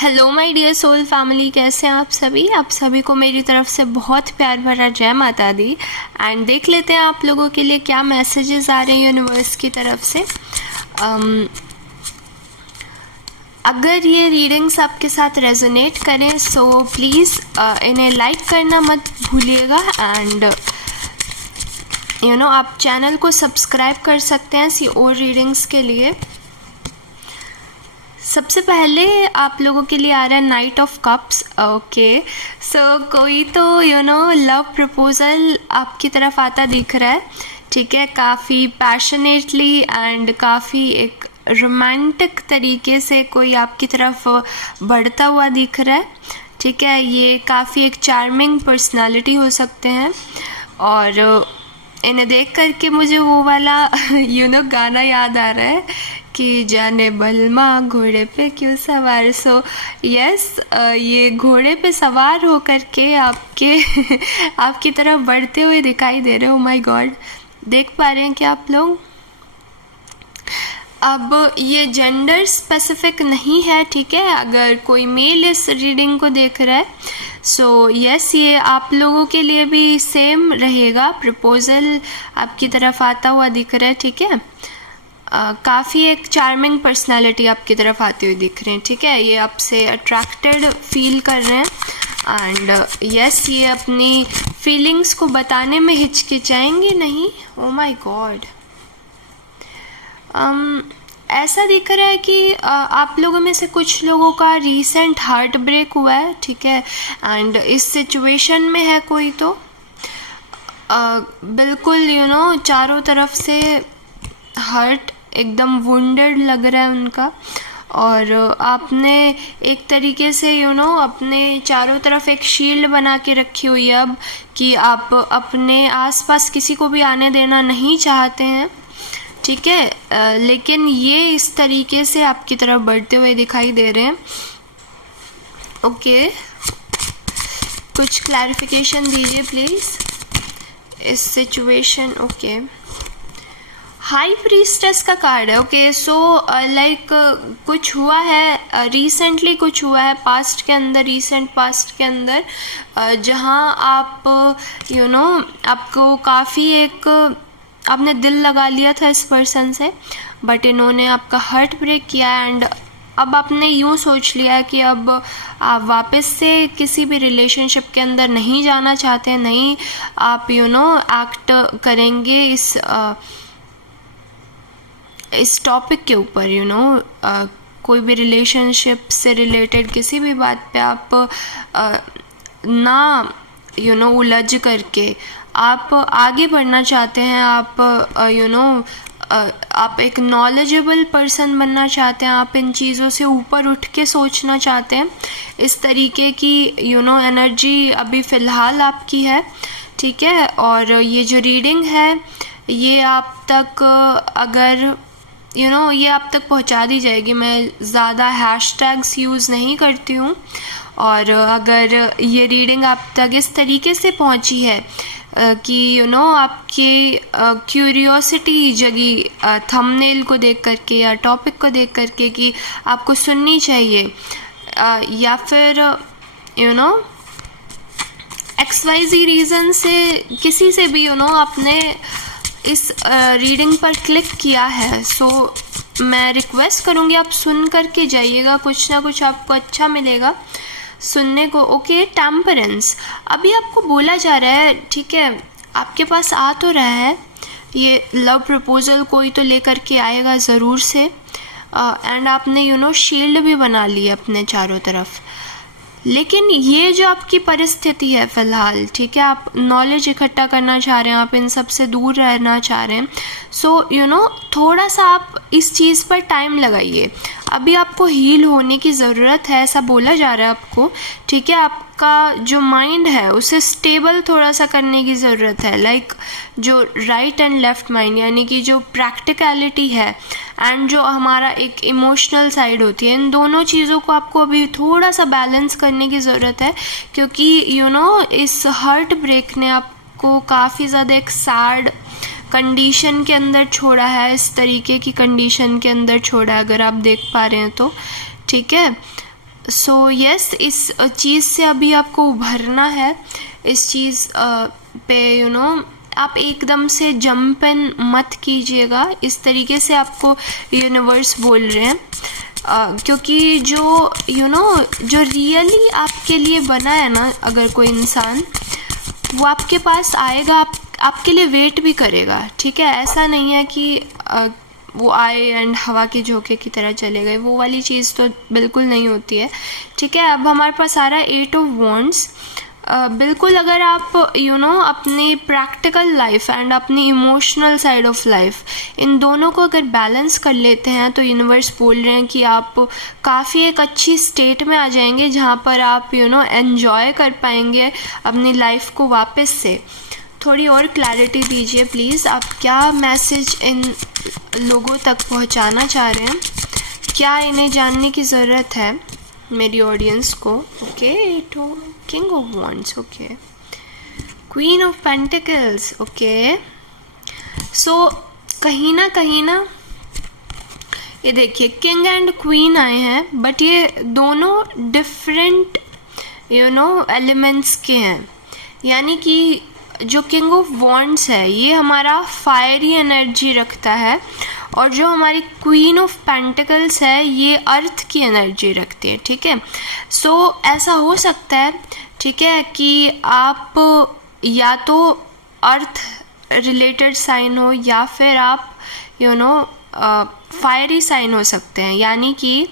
Hello my dear soul family, कैसे हैं आप सभी को मेरी तरफ से बहुत प्यार भरा जय माता दी। एंड देख लेते हैं आप लोगों के लिए क्या मैसेजेस आ रहे हैं यूनिवर्स की तरफ से। अगर ये रीडिंग्स आपके साथ रेजोनेट करें सो प्लीज़ इन्हें लाइक करना मत भूलिएगा। एंड आप चैनल को सब्सक्राइब कर सकते हैं ऐसी और रीडिंग्स के लिए। सबसे पहले आप लोगों के लिए आ रहा है नाइट ऑफ कप्स। ओके, सो कोई तो लव प्रपोजल आपकी तरफ आता दिख रहा है, ठीक है। काफ़ी पैशनेटली एंड काफ़ी एक रोमांटिक तरीके से कोई आपकी तरफ बढ़ता हुआ दिख रहा है, ठीक है। ये काफ़ी एक चार्मिंग पर्सनालिटी हो सकते हैं और इन्हें देख करके मुझे वो वाला गाना याद आ रहा है कि जाने बलमा घोड़े पे क्यों सवार। सो यस, ये घोड़े पे सवार हो करके आपकी तरफ बढ़ते हुए दिखाई दे रहे हो। माय गॉड, देख पा रहे हैं क्या आप लोग? अब ये जेंडर स्पेसिफिक नहीं है, ठीक है। अगर कोई मेल इस रीडिंग को देख रहा है सो यस, ये आप लोगों के लिए भी सेम रहेगा। प्रपोजल आपकी तरफ आता हुआ दिख रहा है, ठीक है। काफ़ी एक चार्मिंग पर्सनालिटी आपकी तरफ आती हुई दिख रहे हैं, ठीक है। ये आपसे अट्रैक्टेड फील कर रहे हैं एंड यस, ये अपनी फीलिंग्स को बताने में हिचकिचाएंगे नहीं। ओ माय गॉड, ऐसा दिख रहा है कि आप लोगों में से कुछ लोगों का रीसेंट हार्ट ब्रेक हुआ है, ठीक है। एंड इस सिचुएशन में है कोई तो बिल्कुल चारों तरफ से हर्ट, एकदम वुंडेड लग रहा है उनका। और आपने एक तरीके से अपने चारों तरफ एक शील्ड बना के रखी हुई है अब, कि आप अपने आसपास किसी को भी आने देना नहीं चाहते हैं, ठीक है। लेकिन ये इस तरीके से आपकी तरफ बढ़ते हुए दिखाई दे रहे हैं। ओके, कुछ क्लैरिफिकेशन दीजिए प्लीज़ इस सिचुएशन। ओके, हाई प्रीस्टेस का कार्ड है। ओके, सो लाइक कुछ हुआ है रिसेंटली, कुछ हुआ है पास्ट के अंदर, रीसेंट पास्ट के अंदर, जहाँ आप आपको काफ़ी एक आपने दिल लगा लिया था इस पर्सन से, बट इन्होंने आपका हार्ट ब्रेक किया एंड अब आपने यूँ सोच लिया है कि अब आप वापस से किसी भी रिलेशनशिप के अंदर नहीं जाना चाहते, नहीं आप एक्ट करेंगे इस टॉपिक के ऊपर। कोई भी रिलेशनशिप से रिलेटेड किसी भी बात पे आप ना उलझ करके आप आगे बढ़ना चाहते हैं। आप आप एक नॉलेजेबल पर्सन बनना चाहते हैं, आप इन चीज़ों से ऊपर उठ के सोचना चाहते हैं। इस तरीके की एनर्जी अभी फ़िलहाल आपकी है, ठीक है। और ये जो रीडिंग है ये आप तक अगर ये आप तक पहुंचा दी जाएगी। मैं ज़्यादा हैशटैग्स यूज़ नहीं करती हूँ, और अगर ये रीडिंग आप तक इस तरीके से पहुंची है कि आपकी क्यूरियोसिटी जगी थंबनेल को देख करके या टॉपिक को देख करके कि आपको सुननी चाहिए, या फिर XYZ रीज़न से किसी से भी आपने इस रीडिंग पर क्लिक किया है, सो मैं रिक्वेस्ट करूँगी आप सुन करके जाइएगा, कुछ ना कुछ आपको अच्छा मिलेगा सुनने को। ओके, टेम्परेंस अभी आपको बोला जा रहा है, ठीक है। आपके पास आ तो रहा है ये लव प्रपोजल, कोई तो लेकर के आएगा ज़रूर से। एंड आपने शील्ड भी बना ली है अपने चारों तरफ। लेकिन ये जो आपकी परिस्थिति है फ़िलहाल, ठीक है, आप नॉलेज इकट्ठा करना चाह रहे हैं, आप इन सब से दूर रहना चाह रहे हैं। सो थोड़ा सा आप इस चीज़ पर टाइम लगाइए। अभी आपको हील होने की ज़रूरत है, ऐसा बोला जा रहा है आपको, ठीक है। आपका जो माइंड है उसे स्टेबल थोड़ा सा करने की ज़रूरत है। लाइक जो राइट एंड लेफ़्ट माइंड, यानी कि जो प्रैक्टिकलिटी है एंड जो हमारा एक इमोशनल साइड होती है, इन दोनों चीज़ों को आपको अभी थोड़ा सा बैलेंस करने की ज़रूरत है। क्योंकि इस हार्ट ब्रेक ने आपको काफ़ी ज़्यादा एक सैड कंडीशन के अंदर छोड़ा है, इस तरीके की कंडीशन के अंदर छोड़ा है, अगर आप देख पा रहे हैं तो, ठीक है। सो यस, इस चीज़ से अभी आपको उभरना है। इस चीज़ पे आप एकदम से जंप इन मत कीजिएगा। इस तरीके से आपको यूनिवर्स बोल रहे हैं, क्योंकि जो जो रियली आपके लिए बना है ना, अगर कोई इंसान, वो आपके पास आएगा, आपके लिए वेट भी करेगा। ठीक है, ऐसा नहीं है कि वो आए एंड हवा के झोंके की तरह चले गए, वो वाली चीज़ तो बिल्कुल नहीं होती है। ठीक है, अब हमारे पास आ रहा है 8 ऑफ वॉन्ड्स। बिल्कुल, अगर आप अपनी प्रैक्टिकल लाइफ एंड अपनी इमोशनल साइड ऑफ लाइफ, इन दोनों को अगर बैलेंस कर लेते हैं, तो यूनिवर्स बोल रहे हैं कि आप काफ़ी एक अच्छी स्टेट में आ जाएंगे, जहाँ पर आप एन्जॉय कर पाएंगे अपनी लाइफ को वापस से। थोड़ी और क्लैरिटी दीजिए प्लीज़, आप क्या मैसेज इन लोगों तक पहुंचाना चाह रहे हैं, क्या इन्हें जानने की ज़रूरत है मेरी ऑडियंस को। ओके, तो king of wands, okay, queen of pentacles, okay. So कहीं ना ये देखिए, किंग एंड क्वीन आए हैं, बट ये दोनों डिफरेंट एलिमेंट्स के हैं। यानी कि जो किंग ऑफ वॉन्ड्स है, ये हमारा फायरी एनर्जी रखता है, और जो हमारी क्वीन ऑफ पेंटिकल्स है, ये अर्थ की एनर्जी रखती है। ठीक है, सो ऐसा हो सकता है, ठीक है, कि आप या तो अर्थ रिलेटेड साइन हो, या फिर आप फायरी साइन हो सकते हैं। यानी कि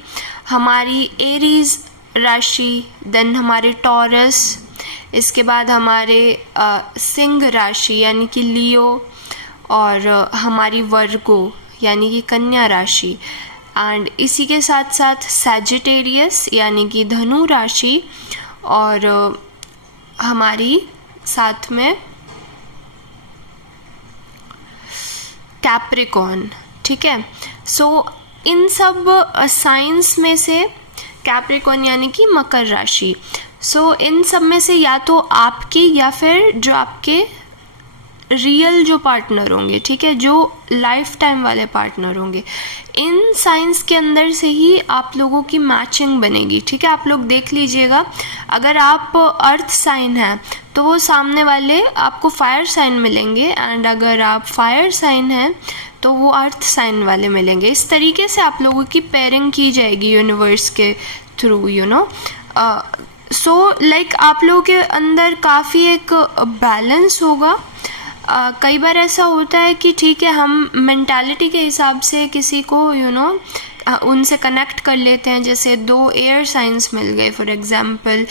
हमारी एरीज राशि, देन हमारे टॉरस, इसके बाद हमारे सिंह राशि यानी कि लियो, और हमारी वर्गो यानी कि कन्या राशि, एंड इसी के साथ साथ सैजिटेरियस यानी कि धनु राशि, और हमारी साथ में कैप्रिकॉर्न। ठीक है, सो इन सब साइंस में से कैप्रिकॉर्न यानी कि मकर राशि, सो इन सब में से या तो आपकी या फिर जो आपके रियल जो पार्टनर होंगे, ठीक है, जो लाइफ टाइम वाले पार्टनर होंगे, इन साइंस के अंदर से ही आप लोगों की मैचिंग बनेगी। ठीक है, आप लोग देख लीजिएगा, अगर आप अर्थ साइन हैं तो वो सामने वाले आपको फायर साइन मिलेंगे, एंड अगर आप फायर साइन हैं तो वो अर्थ साइन वाले मिलेंगे। इस तरीके से आप लोगों की पेयरिंग की जाएगी यूनिवर्स के थ्रू। सो लाइक आप लोगों के अंदर काफ़ी एक बैलेंस होगा। कई बार ऐसा होता है कि ठीक है, हम मेंटालिटी के हिसाब से किसी को उनसे कनेक्ट कर लेते हैं। जैसे 2 एयर साइंस मिल गए, फॉर एग्जांपल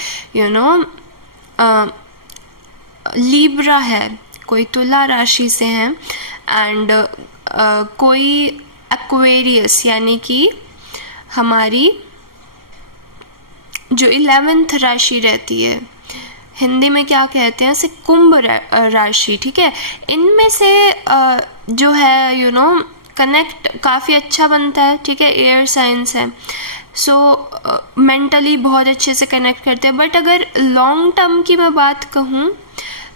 लीब्रा है, कोई तुला राशि से हैं, एंड कोई एक्वेरियस यानी कि हमारी जो 11th राशि रहती है, हिंदी में क्या कहते हैं उसे, कुंभ राशि। ठीक है, इनमें से जो है कनेक्ट काफ़ी अच्छा बनता है। ठीक है, एयर साइंस है, सो मेंटली बहुत अच्छे से कनेक्ट करते हैं। बट अगर लॉन्ग टर्म की मैं बात कहूँ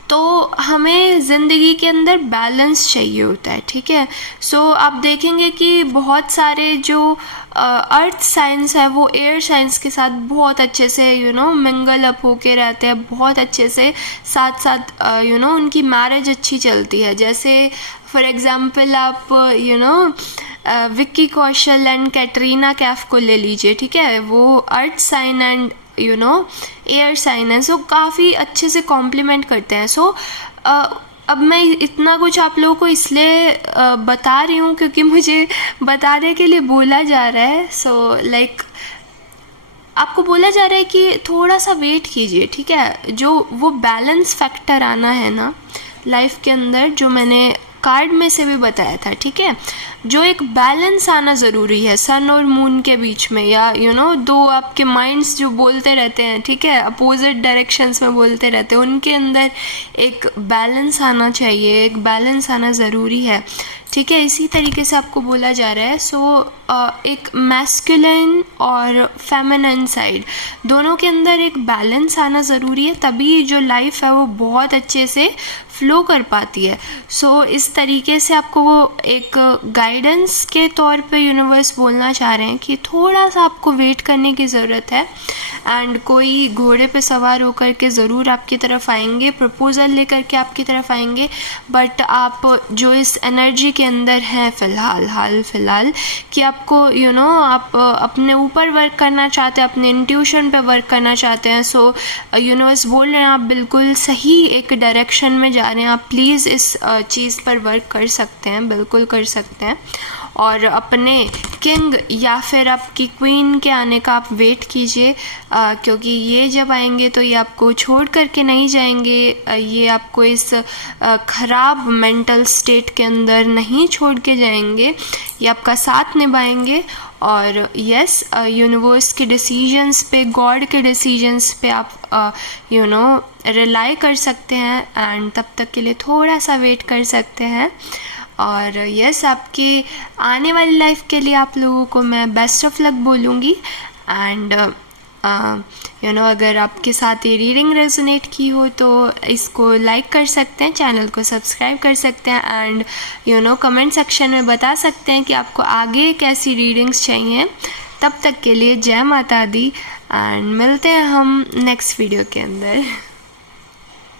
तो हमें ज़िंदगी के अंदर बैलेंस चाहिए होता है। ठीक है, सो आप देखेंगे कि बहुत सारे जो अर्थ साइंस है वो एयर साइंस के साथ बहुत अच्छे से मिंगल अप होके रहते हैं, बहुत अच्छे से साथ साथ उनकी मैरिज अच्छी चलती है। जैसे फॉर एग्जांपल आप विक्की कौशल एंड कैटरीना कैफ को ले लीजिए। ठीक है, वो earth sign and air sign है, सो काफ़ी अच्छे से कॉम्प्लीमेंट करते हैं। सो अब मैं इतना कुछ आप लोगों को इसलिए बता रही हूँ क्योंकि मुझे बताने के लिए बोला जा रहा है। सो लाइक आपको बोला जा रहा है कि थोड़ा सा वेट कीजिए। ठीक है, जो वो बैलेंस फैक्टर आना है ना लाइफ के अंदर, जो मैंने कार्ड में से भी बताया था। ठीक है, जो एक बैलेंस आना ज़रूरी है सन और मून के बीच में, या दो आपके माइंड्स जो बोलते रहते हैं, ठीक है, अपोजिट डायरेक्शंस में बोलते रहते हैं, उनके अंदर एक बैलेंस आना चाहिए, एक बैलेंस आना ज़रूरी है। ठीक है, इसी तरीके से आपको बोला जा रहा है। सो एक मैस्कुलिन और फेमिनिन साइड दोनों के अंदर एक बैलेंस आना ज़रूरी है, तभी जो लाइफ है वो बहुत अच्छे से फ्लो कर पाती है। सो इस तरीके से आपको वो एक गाइडेंस के तौर पे यूनिवर्स बोलना चाह रहे हैं कि थोड़ा सा आपको वेट करने की ज़रूरत है, एंड कोई घोड़े पे सवार होकर के ज़रूर आपकी तरफ आएंगे, प्रपोज़ल लेकर के आपकी तरफ आएंगे, बट आप जो इस एनर्जी के अंदर हैं फ़िलहाल कि आपको आप अपने ऊपर वर्क करना चाहते हैं, अपने इंट्यूशन पे वर्क करना चाहते हैं। सो यूनिवर्स बोल रहे हैं आप बिल्कुल सही एक डायरेक्शन में जा रहे हैं, आप प्लीज़ इस चीज़ पर वर्क कर सकते हैं, बिल्कुल कर सकते हैं। और अपने किंग या फिर आपकी क्वीन के आने का आप वेट कीजिए, क्योंकि ये जब आएंगे तो ये आपको छोड़ करके नहीं जाएंगे, ये आपको इस ख़राब मेंटल स्टेट के अंदर नहीं छोड़ के जाएंगे, ये आपका साथ निभाएंगे। और यस, यूनिवर्स के डिसीजंस पे, गॉड के डिसीजंस पे आप रिलाई कर सकते हैं, एंड तब तक के लिए थोड़ा सा वेट कर सकते हैं। और यस, आपके आने वाली लाइफ के लिए आप लोगों को मैं बेस्ट ऑफ लक बोलूँगी। एंड अगर आपके साथ ये रीडिंग रेजोनेट की हो तो इसको लाइक कर सकते हैं, चैनल को सब्सक्राइब कर सकते हैं, एंड कमेंट सेक्शन में बता सकते हैं कि आपको आगे कैसी रीडिंग्स चाहिए। तब तक के लिए जय माता दी, एंड मिलते हैं हम नेक्स्ट वीडियो के अंदर।